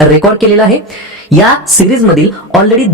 Record केलेला आहे। या सिरीज मधील ऑलरेडी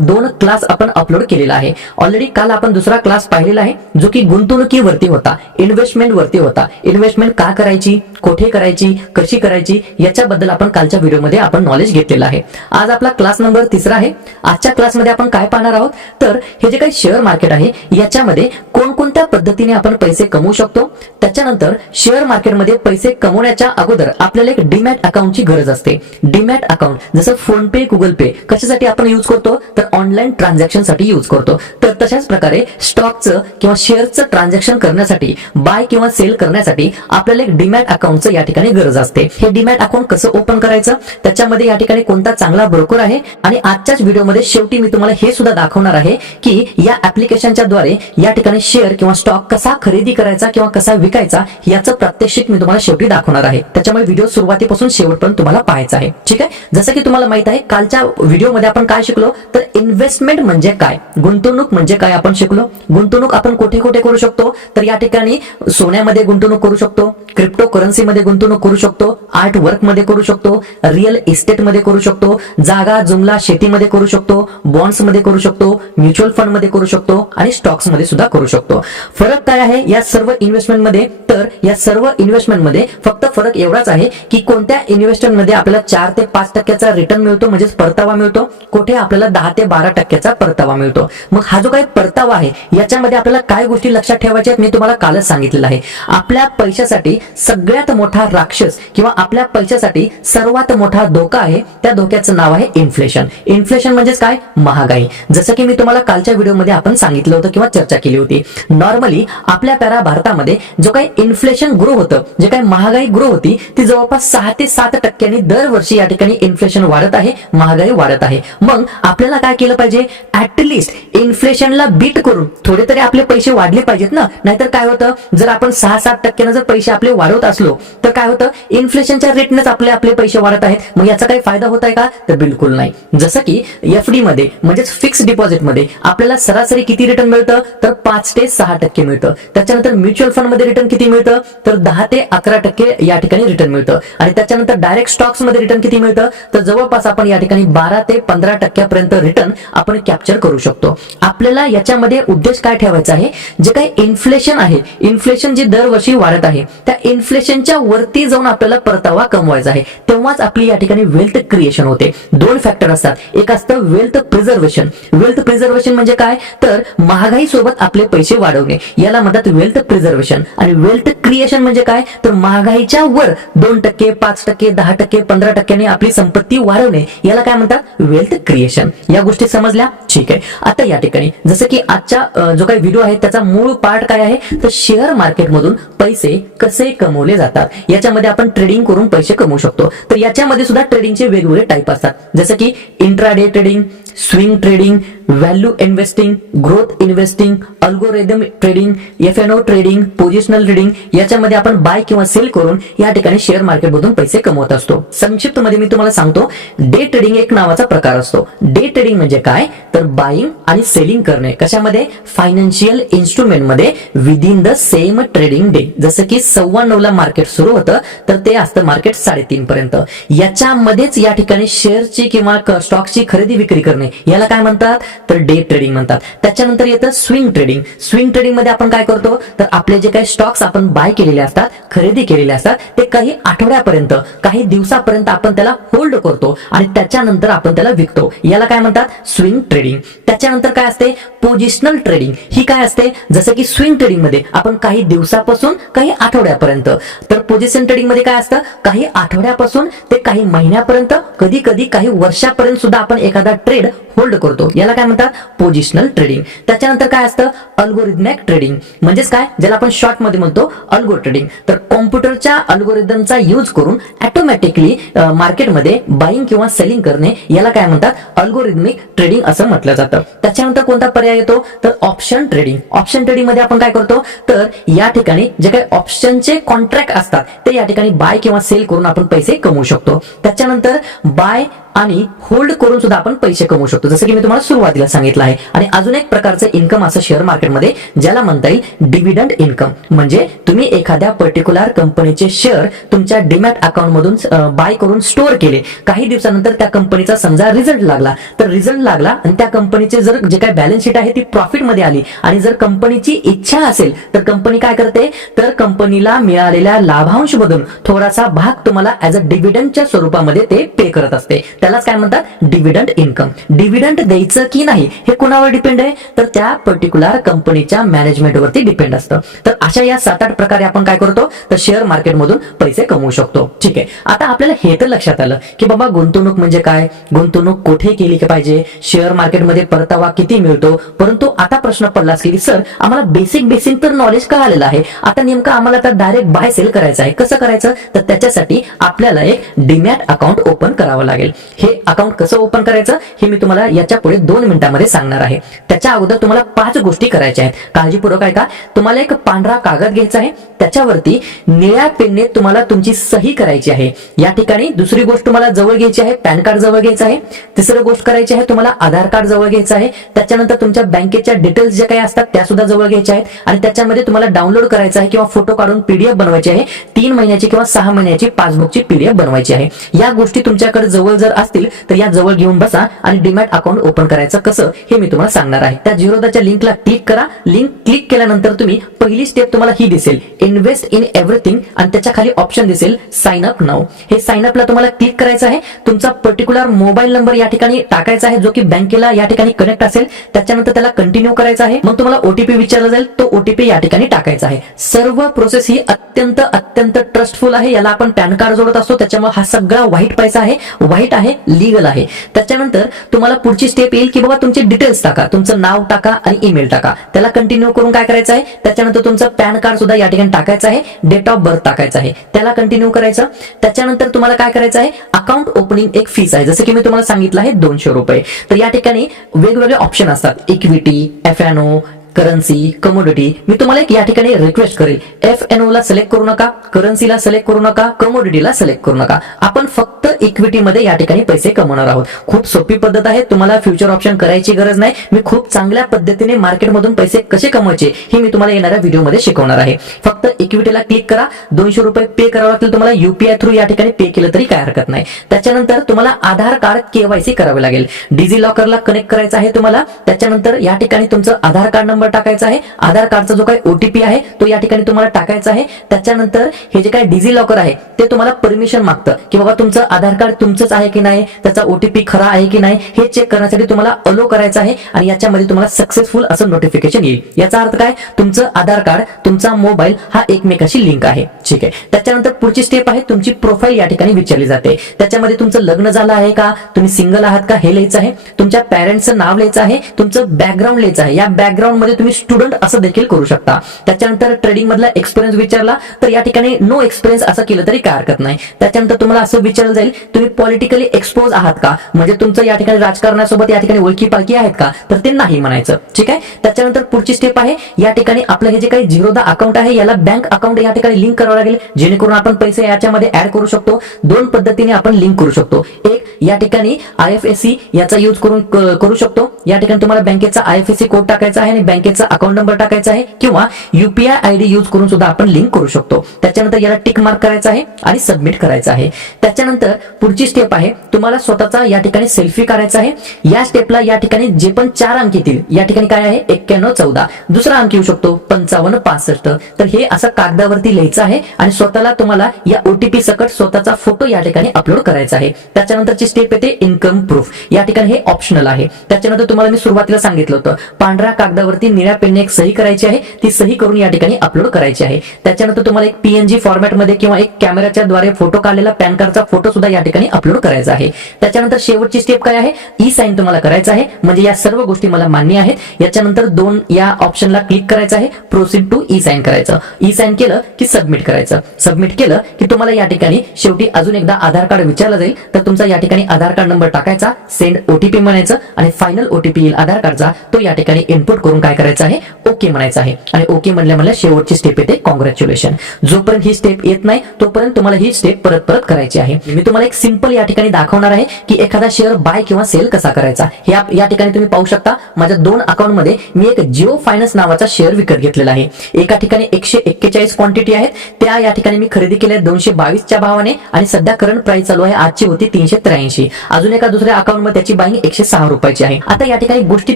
2 क्लास आपण अपलोड केलेला आहे। ऑलरेडी काल आपण दुसरा क्लास पाहिलेला आहे जो की गुंतवणुकीवरती होता, इन्व्हेस्टमेंट वरती होता। इन्व्हेस्टमेंट का करायची, कुठे करायची, कशी करायची याच्याबद्दल आपण कालच्या व्हिडिओमध्ये आपण नॉलेज घेतलेलं आहे। आज आपला क्लास नंबर 3 आहे। आजच्या क्लासमध्ये आपण काय पाहणार आहोत तर हे जे काही शेअर मार्केट आहे याच्यामध्ये कोणकोणत्या पद्धतीने आपण पैसे कमवू शकतो। त्याच्यानंतर शेअर मार्केटमध्ये पैसे कमवण्याच्या अगोदर आपल्याला एक डीमॅट अकाउंटची गरज असते। डीमॅट अकाउंट जसं फोन पे, गुगल पे कशासाठी आपण यूज करतो तर ऑनलाईन ट्रान्झॅक्शन साठी यूज करतो। तर तशाच प्रकारे स्टॉकचं किंवा शेअरचं ट्रान्झॅक्शन करण्यासाठी, बाय किंवा सेल करण्यासाठी आपल्याला एक डीमॅट अकाउंटचं या ठिकाणी गरज असते। हे डीमॅट अकाउंट कसं ओपन करायचं, त्याच्यामध्ये या ठिकाणी कोणता चांगला ब्रोकर आहे आणि आजच्याच व्हिडिओमध्ये शेवटी मी तुम्हाला हे सुद्धा दाखवणार आहे की या ऍप्लिकेशनच्या द्वारे या ठिकाणी शेअर किंवा स्टॉक कसा खरेदी करायचा किंवा कसा विकायचा याचं प्रात्यक्षिक मी तुम्हाला शेवटी दाखवणार आहे। त्याच्यामुळे व्हिडिओ सुरुवातीपासून शेवटपर्यंत तुम्हाला पाहायचा आहे। ठीक आहे, जसं की तुम्हाला माहित आहे कालच्या व्हिडिओमध्ये आपण काय शिकलो तर इन्व्हेस्टमेंट म्हणजे काय, गुंतवणूक म्हणजे काय आपण शिकलो। गुंतवणूक आपण कुठे कुठे करू शकतो तर या ठिकाणी सोन्यामध्ये गुंतवणूक करू शकतो, क्रिप्टो करन्सी मध्ये गुंतवणूक करू शकतो, आर्ट वर्क मध्ये करू शकतो, रिअल इस्टेट मध्ये करू शकतो, जागा जुमला शेतीमध्ये करू शकतो, बॉन्ड्स मध्ये करू शकतो, म्युच्युअल फंड मध्ये करू शकतो आणि स्टॉक्स मध्ये सुद्धा करू शकतो। फरक काय आहे या सर्व इन्व्हेस्टमेंट मध्ये तर या सर्व इन्व्हेस्टमेंट मध्ये फक्त फरक एवढाच आहे की कोणत्या इन्व्हेस्टमेंट मध्ये आपल्याला 4 ते 5% रिटर्न मिळतो म्हणजे परतावा मिळतो, कुठे आपल्याला 10 ते 12% परतावा मिळतो। मग हा जो काही परतावा आहे याच्यामध्ये आपल्याला काय गोष्टी लक्षात ठेवायच्या मी तुम्हाला कालच सांगितलेलं आहे। आपल्या पैशासाठी सगळ्यात मोठा राक्षस किंवा आपल्या पैशासाठी सर्वात मोठा धोका आहे, त्या धोक्याचं नाव आहे इन्फ्लेशन। इन्फ्लेशन म्हणजेच काय, महागाई। जसं की मी तुम्हाला कालच्या व्हिडिओमध्ये आपण सांगितलं होतं किंवा चर्चा केली होती। नॉर्मली आपल्या प्यारा भारतामध्ये जो काही इन्फ्लेशन ग्रो होतं, जे काही महागाई ग्रो होती ती जवळपास 6 ते 7% दरवर्षी या ठिकाणी इन्फ्लेशन वाढत आहे, महागाई वाढत आहे। मग आपल्याला काय केलं पाहिजे, ऍटलिस्ट इन्फ्लेशनला बीट करून थोडे तरी आपले पैसे वाढले पाहिजेत ना। नाहीतर काय होतं, जर आपण 6-7% जर पैसे आपले वाढवत असलो तर काय होतं, इन्फ्लेशनच्या रेटनेच आपले पैसे वाढत आहेत, मग याचा काही फायदा होत आहे का तर बिलकुल नाही। जसं की एफडी मध्ये म्हणजेच फिक्स डिपॉझिट मध्ये आपल्याला सरासरी किती रिटर्न मिळतं तर 5 ते 6% मिळतं। त्याच्यानंतर म्युच्युअल फंड मध्ये रिटर्न किती मिळतं तर 10 ते 11% या ठिकाणी रिटर्न मिळतं आणि त्याच्यानंतर डायरेक्ट स्टॉक्स मध्ये रिटर्न किती मिळतं तर जवळपास आपण या ठिकाणी 12 ते 15% रिटर्न आपण कॅप्चर करू शकतो। आपल्याला याच्यामध्ये उद्देश काय ठेवायचा आहे, जे काही इन्फ्लेशन आहे, इन्फ्लेशन जे दरवर्षी वाढत आहे त्या इन्फ्लेशनच्या वरती जाऊन आपल्याला परतावा कमवायचा आहे, तेव्हाच आपली या ठिकाणी वेल्थ क्रिएशन होते। 2 फॅक्टर असतात, एक असतं वेल्थ प्रिझर्वेशन। वेल्थ प्रिझर्वेशन म्हणजे काय तर महागाई सोबत आपले पैसे वाढवणे, याला म्हणतात वेल्थ प्रिझर्वेशन। आणि वेल्थ क्रिएशन म्हणजे काय तर महागाईच्या वर 2%, 5%, 10%, 15% आपली संपत्ती वाढवणे, याला काय म्हणतात वेल्थ क्रिएशन। या गोष्टी समजल्या, ठीक आहे। आता या ठिकाणी जसं की आजचा जो काही व्हिडिओ आहे त्याचा मूळ पार्ट काय आहे तर शेअर मार्केट मधून पैसे कसे कमवले जातात, याच्यामध्ये आपण ट्रेडिंग करून पैसे कमवू शकतो। तर याच्यामध्ये सुद्धा ट्रेडिंगचे वेगवेगळे टाइप असतात, जसं की intraday trading, swing trading, value investing, growth investing, algorithm trading, FNO trading, positional trading, याच्यामध्ये आपण बाय किंवा सेल करून या ठिकाणी शेअर मार्केट मधून पैसे कमवत असतो। संक्षिप्त मध्ये मी तुम्हाला सांगतो, डे ट्रेडिंग एक नावाचा प्रकार असतो। डे ट्रेडिंग म्हणजे काय तर बाईंग आणि सेलिंग करणे, कशामध्ये फायनान्शियल इन्स्ट्रुमेंट मध्ये within the same trading day. जसं की 9:15 ला मार्केट सुरू होतं तर ते असतं मार्केट 3:30 पर्यंत, याच्यामध्येच या ठिकाणी शेअरची किंवा स्टॉकची खरेदी विक्री करणे, याला काय म्हणतात तर डे ट्रेडिंग म्हणतात। त्याच्यानंतर येतं स्विंग ट्रेडिंग। स्विंग ट्रेडिंग मध्ये आपण काय करतो तर आपले जे काही स्टॉक्स आपण बाय केलेले असतात, खरेदी केलेले असतात, ते काही आठवड्यापर्यंत, काही दिवसापर्यंत आपण त्याला होल्ड करतो आणि त्याच्यानंतर आपण त्याला विकतो, याला काय म्हणतात स्विंग ट्रेडिंग। त्याच्यानंतर काय असते पोझिशनल ट्रेडिंग। ही काय असते, जसं की स्विंग ट्रेडिंग मध्ये आपण काही दिवसापासून काही आठवड्यापर्यंत, तर पोझिशन ट्रेडिंग मध्ये काय असतं काही आठवड्यापासून ते काही महिन्यापर्यंत, कधी कधी काही वर्षापर्यंत सुद्धा आपण एखादा ट्रेड होल्ड करतो, याला काय म्हणतात पोझिशनल ट्रेडिंग। त्याच्यानंतर काय असतं अल्गोरिदमिक ट्रेडिंग, म्हणजेच काय ज्याला आपण शॉर्ट मध्ये म्हणतो अल्गो ट्रेडिंग। तर कॉम्प्युटरच्या अल्गोरिदमचा यूज करून ऑटोमॅटिकली मार्केटमध्ये बाईंग किंवा सेलिंग करणे, याला काय म्हणतात अल्गोरिदमिक ट्रेडिंग असं म्हटलं जातं। त्याच्यानंतर कोणता पर्याय येतो तर ऑप्शन ट्रेडिंग। ऑप्शन ट्रेडिंग मध्ये आपण काय करतो तर या ठिकाणी जे काही ऑप्शनचे कॉन्ट्रॅक्ट असतात ते या ठिकाणी बाय किंवा सेल करून आपण पैसे कमवू शकतो। त्याच्यानंतर बाय आणि होल्ड करून सुद्धा आपण पैसे कमवू शकतो, जसं की मी तुम्हाला सुरुवातीला सांगितलं आहे. आणि अजून एक प्रकारचं इन्कम असं शेअर मार्केटमध्ये ज्याला म्हणता येईल डिव्हिडंड इन्कम. म्हणजे तुम्ही एखाद्या पर्टिक्युलर कंपनीचे शेअर तुमच्या डीमॅट अकाउंट मधून बाय करून स्टोअर केले, काही दिवसानंतर त्या कंपनीचा समजा रिझल्ट लागला, तर रिझल्ट लागला आणि त्या कंपनीचे जर जे काही बॅलन्स शीट आहे ती प्रॉफिट मध्ये आली आणि जर कंपनीची इच्छा असेल तर कंपनी काय करते, तर कंपनीला मिळालेल्या लाभांश मधून थोडासा भाग तुम्हाला ऍज अ डिव्हिडंडच्या स्वरूपामध्ये ते पे करत असते. त्यालाच काय म्हणतात, डिव्हिडंड इन्कम. डिव्हिडंड द्यायचं की नाही हे कोणावर डिपेंड आहे, तर त्या पर्टिक्युलर कंपनीच्या मॅनेजमेंटवरती डिपेंड असतं. तर अशा या 7-8 प्रकारे आपण काय करतो, तर शेअर मार्केटमधून पैसे कमवू शकतो. ठीक आहे, आता आपल्याला हे तर लक्षात आलं की बाबा गुंतवणूक म्हणजे काय, गुंतवणूक कुठे केली पाहिजे, शेअर मार्केटमध्ये परतावा किती मिळतो. परंतु आता प्रश्न पडलाच की सर आम्हाला बेसिक तर नॉलेज कळालेलं आहे, आता नेमकं आम्हाला तर डायरेक्ट बाय सेल करायचं आहे, कसं करायचं, तर त्याच्यासाठी आपल्याला एक डीमॅट अकाउंट ओपन करावं लागेल. हे अकाउंट कसं ओपन करायचं हे मी तुम्हाला याच्या पुढे 2 मिनिटांमध्ये सांगणार आहे. त्याच्या अगोदर तुम्हाला 5 गोष्टी करायच्या आहेत. काळजीपूर्वक ऐका. तुम्हाला एक पांढरा कागद घ्यायचा आहे, त्याच्यावरती निळ्या पेनने तुम्हाला तुमची सही करायची आहे. या ठिकाणी दुसरी गोष्ट तुम्हाला जवळ घ्यायची आहे, पॅन कार्ड जवळ घ्यायचं आहे. तिसरी गोष्ट करायची आहे, तुम्हाला आधार कार्ड जवळ घ्यायचं आहे. त्याच्यानंतर तुमच्या बँकेच्या डिटेल्स ज्या काही असतात त्या सुद्धा जवळ घ्यायच्या आहेत आणि त्याच्यामध्ये तुम्हाला डाउनलोड करायचं आहे किंवा फोटो काढून पीडीएफ बनवायची आहे. 3 महिन्याची किंवा 6 महिन्याची पासबुकची पीडीएफ बनवायची आहे. या गोष्टी तुमच्याकडे जवळ जर असतील तर या जवळ घेऊन बसा आणि डीमॅट अकाउंट ओपन करायचं कसं हे मी तुम्हाला सांगणार आहे. त्या झिरोदाच्या लिंकला क्लिक करा. लिंक क्लिक केल्यानंतर तुम्ही पहिली स्टेप तुम्हाला ही दिसेल, इन्व्हेस्ट इन एव्हरीथिंग, आणि त्याच्या खाली ऑप्शन दिसेल साइन अप नाउ. हे साइन अपला तुम्हाला क्लिक करायचं आहे. तुमचा पर्टिक्युलर मोबाईल नंबर या ठिकाणी टाकायचा आहे जो की बँकेला या ठिकाणी कनेक्ट असेल. त्याच्यानंतर त्याला कंटिन्यू करायचं आहे. मग तुम्हाला ओटीपी विचारला जाईल, तो ओटीपी या ठिकाणी टाकायचा आहे. सर्व प्रोसेस ही अत्यंत ट्रस्टफुल आहे. याला आपण पॅन कार्ड जोडत असतो, त्याच्यामुळे हा सगळा व्हाईट पैसा आहे, व्हाईट आहे, लीगल आहे. त्याच्यानंतर तुम्हाला पुढची स्टेप येईल की बाबा तुमचे डिटेल्स टाका, तुमचं नाव टाका आणि ईमेल टाका. त्याला कंटिन्यू करून काय करायचं आहे, त्याच्यानंतर तुमचं पॅन कार्ड सुद्धा या ठिकाणी टाकायचं आहे, डेट ऑफ बर्थ टाकायचं आहे, त्याला कंटिन्यू करायचं. त्याच्यानंतर तुम्हाला काय करायचं आहे, अकाउंट ओपनिंग एक फीस आहे, जसं की मी तुम्हाला सांगितलं आहे 200 रुपये. तर या ठिकाणी वेगवेगळे ऑप्शन असतात, इक्विटी, एफएनओ, करन्सी, कमोडिटी. मी तुम्हाला एक या ठिकाणी रिक्वेस्ट करेल, एफएनओ ला सिलेक्ट करू नका, करन्सीला सिलेक्ट करू नका, कमोडिटीला सिलेक्ट करू नका. आपण फक्त इक्विटी मध्ये या ठिकाणी पैसे कमवणार आहोत. खूप सोपी पद्धत आहे, तुम्हाला फ्युचर ऑप्शन करायची गरज नाही. मी खूप चांगल्या पद्धतीने मार्केटमधून पैसे कसे कमवायचे हे मी तुम्हाला येणाऱ्या व्हिडिओमध्ये शिकवणार आहे. फक्त इक्विटीला क्लिक करा, 200 रुपये पे करावं लागतील तुम्हाला. युपीआय थ्रू या ठिकाणी पे केलं तरी काय हरकत नाही. त्याच्यानंतर तुम्हाला आधार कार्ड केवायसी करावे लागेल, डिजी लॉकरला कनेक्ट करायचं आहे तुम्हाला. त्याच्यानंतर या ठिकाणी तुमचं आधार कार्ड नंबर टाकायचा आहे, आधार कार्डचा जो काही ओटीपी आहे तो या ठिकाणी तुम्हाला टाकायचा आहे. त्याच्यानंतर हे जे काही डिजी लॉकर आहे ते तुम्हाला परमिशन मागतं की बाबा तुमचं आधार कार्ड तुमचंच आहे की नाही, त्याचा ओटीपी खरा आहे की नाही हे चेक करण्यासाठी तुम्हाला अलो करायचं आहे आणि याच्यामध्ये तुम्हाला सक्सेसफुल असं नोटिफिकेशन येईल. याचा अर्थ काय, तुमचं आधार कार्ड, तुमचा मोबाईल हा एकमेकाशी लिंक आहे. ठीक आहे. त्याच्यानंतर पुढची स्टेप आहे, तुमची प्रोफाईल या ठिकाणी विचारली जाते. त्याच्यामध्ये तुमचं लग्न झालं आहे का, तुम्ही सिंगल आहात का हे लिहायचं आहे, तुमच्या पॅरेंट्सचं नाव लिहायचं आहे, तुमचं बॅकग्राऊंड लिहायचं आहे. या बॅकग्राऊंड मध्ये तुम्ही स्टुडंट असं देखील करू शकता. त्याच्यानंतर ट्रेडिंग मधला एक्सपिरियन्स विचारला तर या ठिकाणी नो एक्सपिरियन्स असं केलं तरी काय हरकत नाही. त्याच्यानंतर तुम्हाला असं विचारलं जाईल, तुम्ही पॉलिटिकली एक्सपोज आहात का, म्हणजे तुमचं या ठिकाणी राजकारणासोबत या ठिकाणी ओळखी पालखी आहेत का, तर ते नाही म्हणायचं. ठीक आहे. त्याच्यानंतर पुढची स्टेप आहे, या ठिकाणी आपलं हे जे काही झिरोदा अकाउंट आहे याला बँक अकाउंट या ठिकाणी लिंक करावं लागेल, जेणेकरून आपण पैसे याच्यामध्ये ऍड करू शकतो. 2 पद्धतीने आपण लिंक करू शकतो. एक या ठिकाणी IFSC याचा यूज करून करू शकतो. या ठिकाणी तुम्हाला बँकेचा IFSC कोड टाकायचा आहे आणि बँकेचा अकाउंट नंबर टाकायचा आहे, किंवा युपीआय आयडी यूज करून सुद्धा आपण लिंक करू शकतो. त्याच्यानंतर याला टिक मार्क करायचा आहे आणि सबमिट करायचं आहे. त्याच्यानंतर पुढची स्टेप आहे, तुम्हाला स्वतःचा या ठिकाणी सेल्फी करायचा आहे. या स्टेपला या ठिकाणी जे पण 4 अंक येतील, या ठिकाणी काय आहे 9114, दुसरा अंक येऊ शकतो 5565. तर हे असं कागदावरती लिहायचं आहे आणि स्वतःला तुम्हाला या ओटीपी सकट स्वतःचा फोटो या ठिकाणी अपलोड करायचा आहे. त्याच्यानंतरची स्टेप येते इन्कम प्रूफ. या ठिकाणी हे ऑप्शनल आहे. त्याच्यानंतर तुम्हाला मी सुरुवातीला सांगितलं होतं, पांढऱ्या कागदावरती निळ्या पेनने एक सही करायची आहे, ती सही करून या ठिकाणी अपलोड करायची आहे. त्याच्यानंतर तुम्हाला एक PNG फॉर्मॅट मध्ये किंवा एक कॅमेराच्या द्वारे फोटो काढलेला पॅन कार्डचा फोटो सुद्धा या ठिकाणी अपलोड करायचा आहे. त्याच्यानंतर शेवटची स्टेप काय आहे, ई साइन तुम्हाला करायचं आहे. म्हणजे या सर्व गोष्टी मला मान्य आहेत. याच्यानंतर 2 या ऑप्शनला क्लिक करायचं आहे, प्रोसीड टू ई साइन करायचं. ई साइन केलं की सबमिट करायचं. सबमिट केलं की तुम्हाला या ठिकाणी शेवटी अजून एकदा आधार कार्ड विचारलं जाईल, तर तुमचा या ठिकाणी आधार कार्ड नंबर टाकायचा, सेंड ओटीपी म्हणायचं आणि फायनल ओटीपी येईल आधार कार्डचा, तो या ठिकाणी इनपुट करून काय करायचं आहे, ओके ओके म्हणायचं आहे आणि ओके म्हणल्या शेवटची स्टेप येते कॉंग्रॅच्युलेशन. जोपर्यंत ही स्टेप येत नाही तोपर्यंत तुम्हाला ही स्टेप परत परत करायची आहे. मी तुम्हाला एक सिंपल या ठिकाणी दाखवणार आहे की एखादा शेअर बाय किंवा सेल कसा करायचा. या ठिकाणी तुम्ही पाहू शकता माझ्या 2 अकाउंट मध्ये मी एक जिओ फायनान्स नावाचा शेअर विकत घेतलेला आहे. एका ठिकाणी 141 क्वांटिटी आहेत, त्या या ठिकाणी मी खरेदी केल्या 222 च्या भावाने आणि सध्या करंट प्राइस चालू आहे, आजची होती 383. अजून एका दुसऱ्या अकाउंट मध्ये त्याची बाईंग 106 रुपयाची आहे. आता या ठिकाणी गोष्टी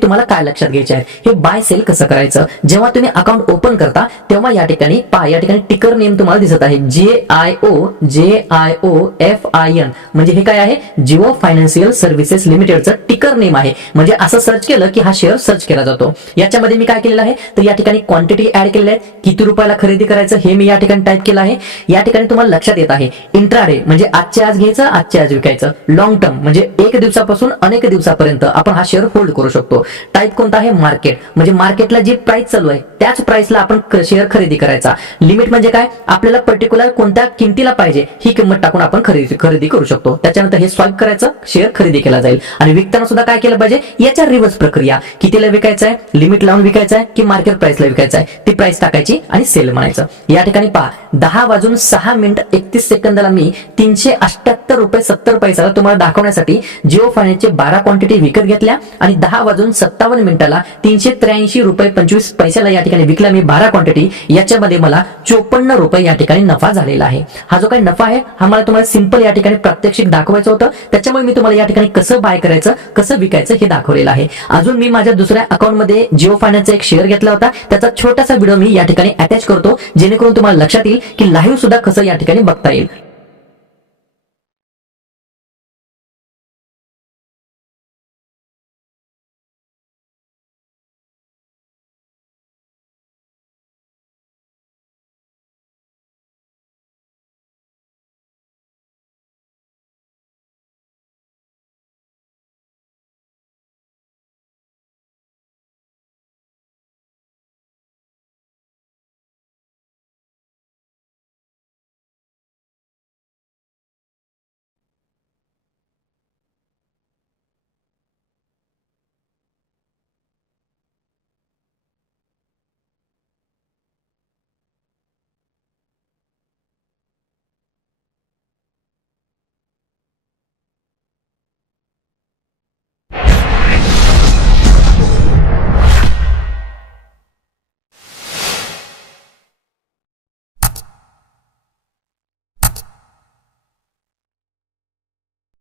तुम्हाला काय लक्षात घ्यायच्या आहेत, हे बाय सेल कसं करायचं. जेव्हा तुम्ही अकाउंट ओपन करता तेव्हा या ठिकाणी टिकर नेम तुम्हाला दिसत आहे JIOFIN, म्हणजे हे काय आहे, जिओ फायनान्शियल सर्व्हिसेस लिमिटेडचं टिकर नेम आहे. म्हणजे असं सर्च केलं की हा शेअर सर्च केला जातो. याच्यामध्ये मी काय केलेलं आहे तर या ठिकाणी क्वांटिटी ऍड केलेल्या आहेत, किती रुपयाला खरेदी करायचं हे मी या ठिकाणी टाईप केलं आहे. या ठिकाणी तुम्हाला लक्षात येत आहे इंट्राडे म्हणजे आजच्या आज घ्यायचं, आजच्या आज विकायचं. लॉंग टर्म म्हणजे 1 दिवसापासून अनेक दिवसापर्यंत आपण हा शेअर होल्ड करू शकतो. टाईप कोणता आहे, मार्केट, म्हणजे मार्केटला जी प्राइस चालू आहे त्याच प्राइसला आपण शेअर खरेदी करायचा. लिमिट म्हणजे काय, आपल्याला पर्टिक्युलर कोणत्या किमतीला पाहिजे ही किंमत टाकून आपण खरेदी करू शकतो. त्याच्यानंतर हे स्वाईप करायचं, शेअर खरेदी केला जाईल. आणि विकताना सुद्धा काय केलं पाहिजे, याच्या रिव्हर्स प्रक्रिया, कितीला विकायचं आहे, लिमिट लावून विकायचं आहे की मार्केट प्राइसला विकायचं आहे, ती प्राइस टाकायची आणि सेल म्हणायचं. या ठिकाणी पहा 10:06:31 मी 378 रुपये 70 पैशाला तुम्हाला दाखवण्यासाठी जिओ फायनान्सचे 12 क्वांटिटी विकत घेतल्या आणि 10:57 383 रुपये 25 पैशाला या ठिकाणी विकल्या मी 12 क्वांटिटी. याच्यामध्ये मला 54 रुपये या ठिकाणी नफा झालेला आहे. हा जो काही नफा आहे हा मला तुम्हाला सिंपल या ठिकाणी प्रात्यक्षिक दाखवायचं होतं, त्याच्यामुळे मी तुम्हाला या ठिकाणी कसं बाय करायचं कसं विकायचं हे दाखवलेलं आहे. अजून मी माझ्या दुसऱ्या अकाउंट मध्ये जिओ फायनान्सचा एक शेअर घेतला होता, त्याचा छोटासा व्हिडिओ मी या ठिकाणी अटॅच करतो जेणेकरून तुम्हाला लक्षात येईल की लाईव्ह सुद्धा कसं या ठिकाणी बघता येईल.